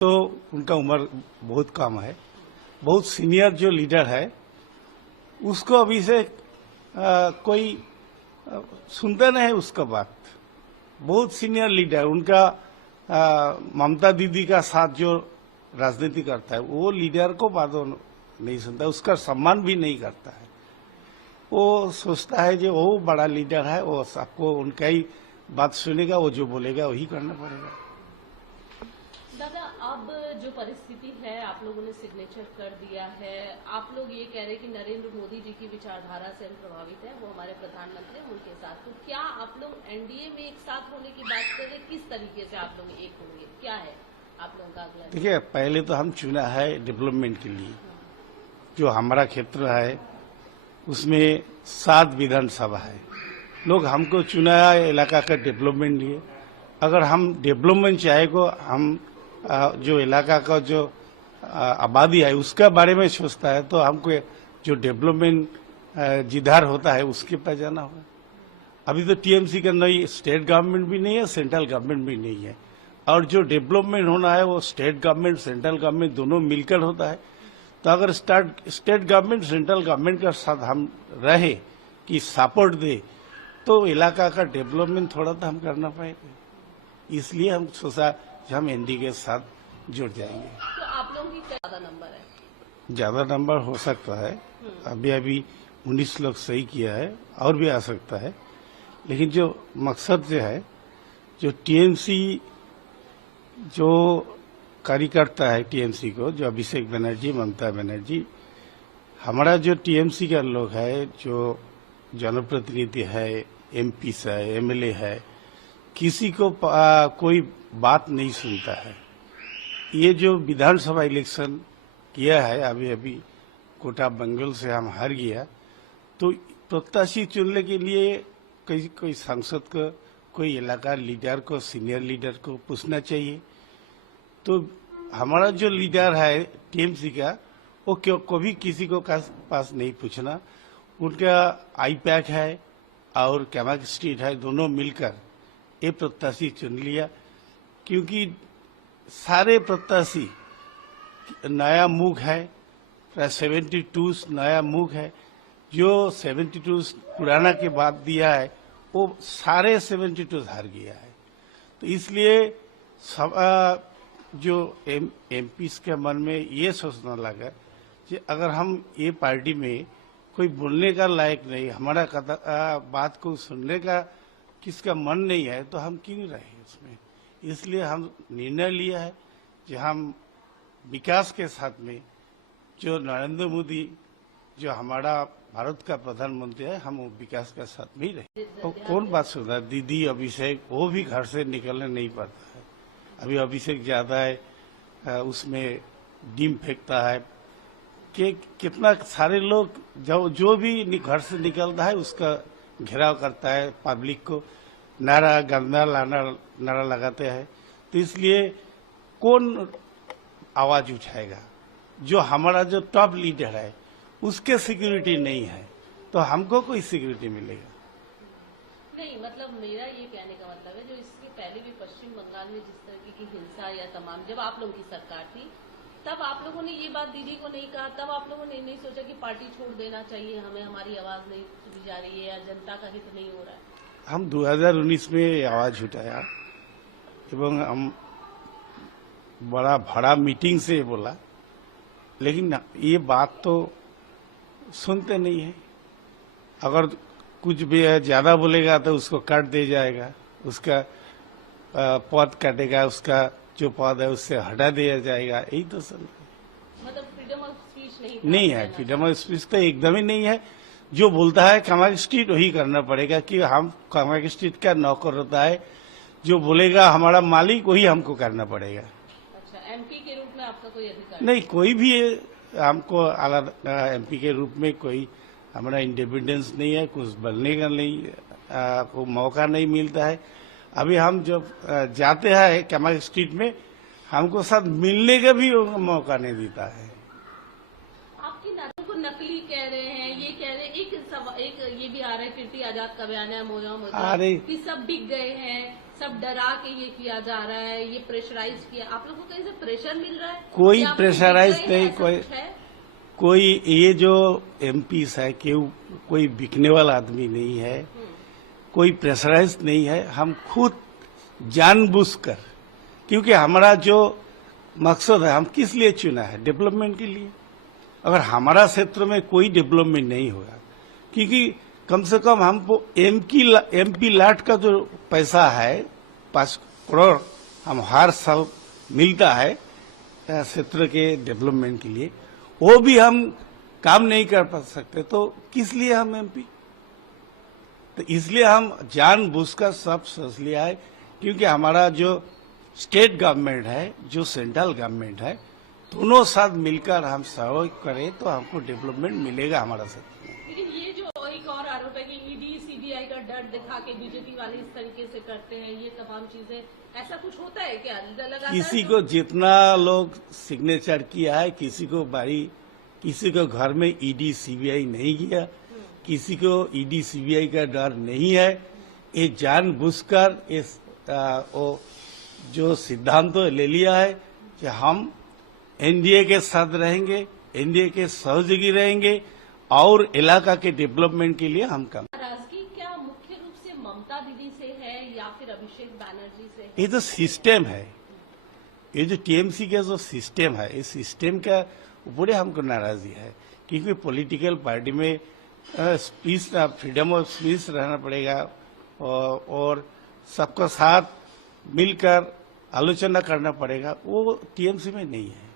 तो उनका उम्र बहुत कम है। बहुत सीनियर जो लीडर है उसको अभी से कोई सुनता नहीं है उसका बात। बहुत सीनियर लीडर उनका ममता दीदी का साथ जो राजनीति करता है वो लीडर को बातों नहीं सुनता, उसका सम्मान भी नहीं करता है। वो सोचता है जो वो बड़ा लीडर है, वो सबको उनका ही बात सुनेगा, वो जो बोलेगा वही करना पड़ेगा। दादा, अब जो परिस्थिति है, आप लोगों ने सिग्नेचर कर दिया है, आप लोग ये कह रहे हैं कि नरेंद्र मोदी जी की विचारधारा से हम प्रभावित हैं, वो हमारे प्रधानमंत्री हैं, उनके साथ। तो क्या आप लोग एनडीए में एक साथ होने की बात कर रहे हैं? किस तरीके से आप लोग एक होंगे? क्या है आप लोगों का अगला? देखिए, पहले तो हम चुना है डेवलपमेंट के लिए। जो हमारा क्षेत्र है उसमें 7 विधानसभा है। लोग हमको चुना है इलाका का डेवलपमेंट लिए। अगर हम डेवलपमेंट चाहेगो, हम जो इलाका का जो आबादी है उसका बारे में सोचता है, तो हमको जो डेवलपमेंट जिधर होता है उसके पास जाना होगा। अभी तो टीएमसी का नई स्टेट गवर्नमेंट भी नहीं है, सेंट्रल गवर्नमेंट भी नहीं है, और जो डेवलपमेंट होना है वो स्टेट गवर्नमेंट सेंट्रल गवर्नमेंट दोनों मिलकर होता है। तो अगर स्टेट गवर्नमेंट सेंट्रल गवर्नमेंट के साथ हम रहे कि सपोर्ट दे, तो इलाका का डेवलपमेंट थोड़ा तो हम करना पाएंगे। इसलिए हम सोचा कि हम एनडी के साथ जुड़ जाएंगे। तो आप लोगों की ज्यादा नंबर है? ज्यादा नंबर हो सकता है। अभी 19 लोग सही किया है, और भी आ सकता है। लेकिन जो मकसद जो है, जो टीएमसी जो कार्यकर्ता है टीएमसी को, जो अभिषेक बनर्जी, ममता बनर्जी, हमारा जो टीएमसी का लोग है, जो जनप्रतिनिधि है, एमपी है, एमएलए है, किसी को कोई बात नहीं सुनता है। ये जो विधानसभा इलेक्शन किया है, अभी कोटा बंगाल से हम हार गया, तो प्रत्याशी चुनने के लिए कोई सांसद को, कोई इलाका लीडर को, सीनियर लीडर को पूछना चाहिए। तो हमारा जो लीडर है टीएमसी का, वो कभी किसी को पास नहीं पूछना। उनका आईपैक है और कैमक स्ट्रीट है, दोनों मिलकर ये प्रत्याशी चुन लिया। क्योंकि सारे प्रत्याशी नया मुख है, 72 नया मुख है। जो 72 पुराना के बाद दिया है वो सारे 72 हार गया है। तो इसलिए जो एमपी के मन में ये सोचना लगा कि अगर हम ये पार्टी में कोई बोलने का लायक नहीं, हमारा बात को सुनने का किसका मन नहीं है, तो हम क्यों रहे उसमें। इसलिए हम निर्णय लिया है कि हम विकास के साथ में, जो नरेंद्र मोदी जो हमारा भारत का प्रधानमंत्री है, हम विकास के साथ में ही रहे। तो कौन बात सुना? दीदी अभिषेक, वो भी घर से निकलने नहीं पाता है। अभी अभिषेक ज्यादा है, उसमें डीम फेंकता है कि कितना सारे लोग जो भी घर से निकलता है उसका घेराव करता है, पब्लिक को नारा, गंदा नारा लगाते हैं। तो इसलिए कौन आवाज उठाएगा? जो हमारा जो टॉप लीडर है उसके सिक्योरिटी नहीं है, तो हमको कोई सिक्योरिटी मिलेगा? नहीं, मतलब मेरा ये कहने का मतलब है, जो इसके पहले भी पश्चिम बंगाल में जिस तरह की हिंसा या तमाम, जब आप लोगों की सरकार थी तब आप लोगों ने ये बात दीदी को नहीं कहा, तब आप लोगों ने नहीं सोचा कि पार्टी छोड़ देना चाहिए, हमें हमारी आवाज नहीं सुनी जा रही है या जनता का हित नहीं हो रहा है? हम 2019 में आवाज उठाया एवं हम बड़ा मीटिंग से बोला, लेकिन ये बात तो सुनते नहीं है। अगर कुछ भी ज्यादा बोलेगा तो उसको काट दे जाएगा, उसका पद काटेगा, उसका जो पद है उससे हटा दिया जाएगा। यही तो सब, मतलब फ्रीडम ऑफ स्पीच नहीं है। फ्रीडम ऑफ स्पीच तो एकदम ही नहीं है। जो बोलता है कमाल स्ट्रीट वही करना पड़ेगा, कि हम कमाल स्ट्रीट का नौकर होता है, जो बोलेगा हमारा मालिक वही हमको करना पड़ेगा। अच्छा, एमपी के रूप में आपका कोई अधिकार नहीं? कोई भी हमको एमपी के रूप में कोई हमारा इंडिपेंडेंस नहीं है, कुछ बनने का नहीं, को मौका नहीं मिलता है। अभी हम जब जाते हैं कमाल स्ट्रीट में, हमको साथ मिलने का भी मौका नहीं देता है। आपकी नारों को नकली कह रहे हैं, ये कह रहे हैं, एक ये भी आ रहा है, कीर्ति आजाद का बयान है, मोजा कि सब बिक गए हैं, सब डरा के ये किया जा रहा है, ये प्रेशराइज किया, आप लोगों को कहीं से प्रेशर मिल रहा है? कोई या आप प्रेशराइज लोग देख रहे हैं, नहीं, ऐसा कोई कुछ है? कोई ये जो एमपीस है कि कोई बिकने वाला आदमी नहीं है, कोई प्रेशराइज नहीं है। हम खुद जानबूझकर, क्योंकि हमारा जो मकसद है, हम किस लिए चुना है? डेवलपमेंट के लिए। अगर हमारा क्षेत्र में कोई डेवलपमेंट नहीं होगा, क्योंकि कम से कम हमको एमपी लाट का जो पैसा है 5 करोड़ हम हर साल मिलता है क्षेत्र के डेवलपमेंट के लिए, वो भी हम काम नहीं कर पा सकते, तो किस लिए हम एमपी? तो इसलिए हम जानबूझकर सब सोच लिया है, क्योंकि हमारा जो स्टेट गवर्नमेंट है, जो सेंट्रल गवर्नमेंट है, दोनों साथ मिलकर हम सहयोग करें तो हमको डेवलपमेंट मिलेगा हमारा क्षेत्र में। लेकिन ये जो एक और आरोप है कि ईडी सीबीआई का डर दिखा के बीजेपी वाले इस तरीके से करते हैं, ये तमाम चीजें, ऐसा कुछ होता है क्या? लगातार किसी को जितना लोग सिग्नेचर किया है, किसी को घर में ईडी सीबीआई नहीं गया, किसी को ईडी सीबीआई का डर नहीं है। ये जानबूझकर इस वो जो सिद्धांत ले लिया है कि हम एनडीए के साथ रहेंगे, एनडीए के सहयोगी रहेंगे और इलाका के डेवलपमेंट के लिए हम काम। नाराजगी क्या मुख्य रूप से ममता दीदी से है या फिर अभिषेक बैनर्जी से है? ये जो सिस्टम है, ये जो टीएमसी का जो सिस्टम है, इस सिस्टम का ऊपर हमको नाराजगी है, क्योंकि पॉलिटिकल पार्टी में स्पीच, फ्रीडम ऑफ स्पीच रहना पड़ेगा और सबका साथ मिलकर आलोचना करना पड़ेगा, वो टीएमसी में नहीं है।